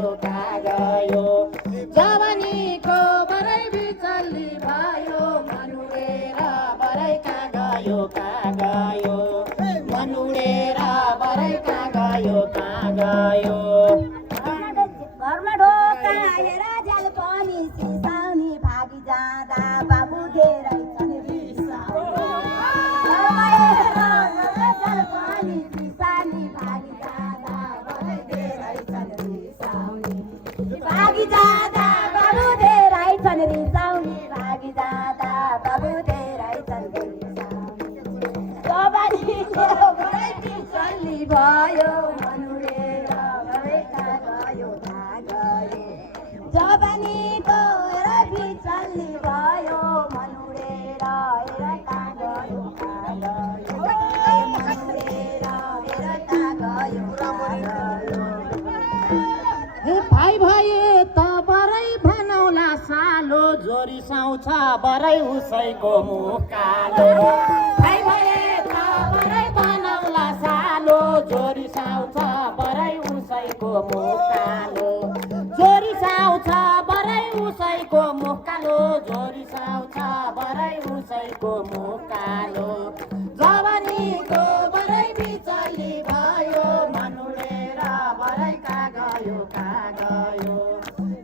गयो कहाँ गयो जवानीको बरै बिचल्ली भयो मनुडेर बरै कहाँ गयो कहाँ गयो मनुडेर बरै कहाँ गयो कहाँ गयो घरमा ढोका आएर झ्याल पनि सिसाउने भागी जाँदा बाबु धेरै छन् रिसाउने घरमा आएर झ्याल पनि सिसाउने भागी जाँदा बाबु धेरै छन् रिसाउने भागी जाँदा बाबु धेरै छन् रिसाउने भागी जाँदा बाबु धेरै छन् रिसाउने जवानीको बरै बिचल्ली भयो मनुडेर बरै कहाँ गयो कहाँ गयो जवानीको हेर बिचल्ली भयो मनुडेर हेर कहाँ गयो कहाँ गयो मनुडेर हेर कहाँ गयो कहाँ गयो भाइ भए त बरै भनौला सालो जोरिसाउँछ बरै उसैको मुख कालो भाइ भए त बरै भनौला सालो जोरिसाउँछ बरै उसैको मुख कालो जोरिसाउँछ बरै उसैको मुख कालो जोरिसाउँछ बरै उसैको मुख कालो जवानीको बरै बिचल्ली भयो मनुडेर बरै कहाँ गयो कहाँ गयो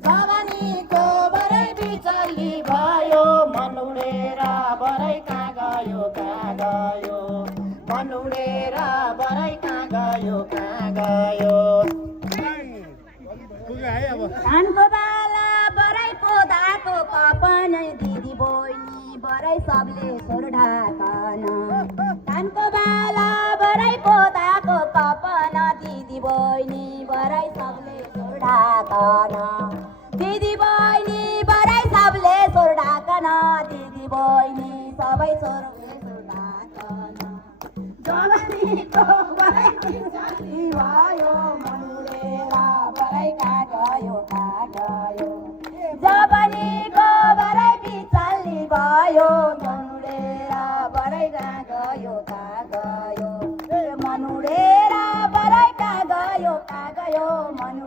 जवानीको बरै बिचल्ली भयो मनुडेर बरै कहाँ गयो कहाँ गयो मनुडेर बरै कहाँ गयो कहाँ गयो धानको बाला बरै पोदाको कपनै दिदी बहिनी बरै सबले सोर ढाकन धानको बाला बरै पोदाको कपन दिदी बहिनी बरै सबले सोर ढाकन दिदी बहिनी बरै सबले सोर ढाकन दिदी बहिनी सबै सोरले सोर ढाकन जवानीको बरै बिचल्ली भयो मनुडेर बरै कहाँ गयो कहाँ गयो जवानीको बरै बिचल्ली भयो मनुडेर बरै कहाँ गयो कहाँ गयो मनुडेर बरै कहाँ गयो कहाँ गयो मनु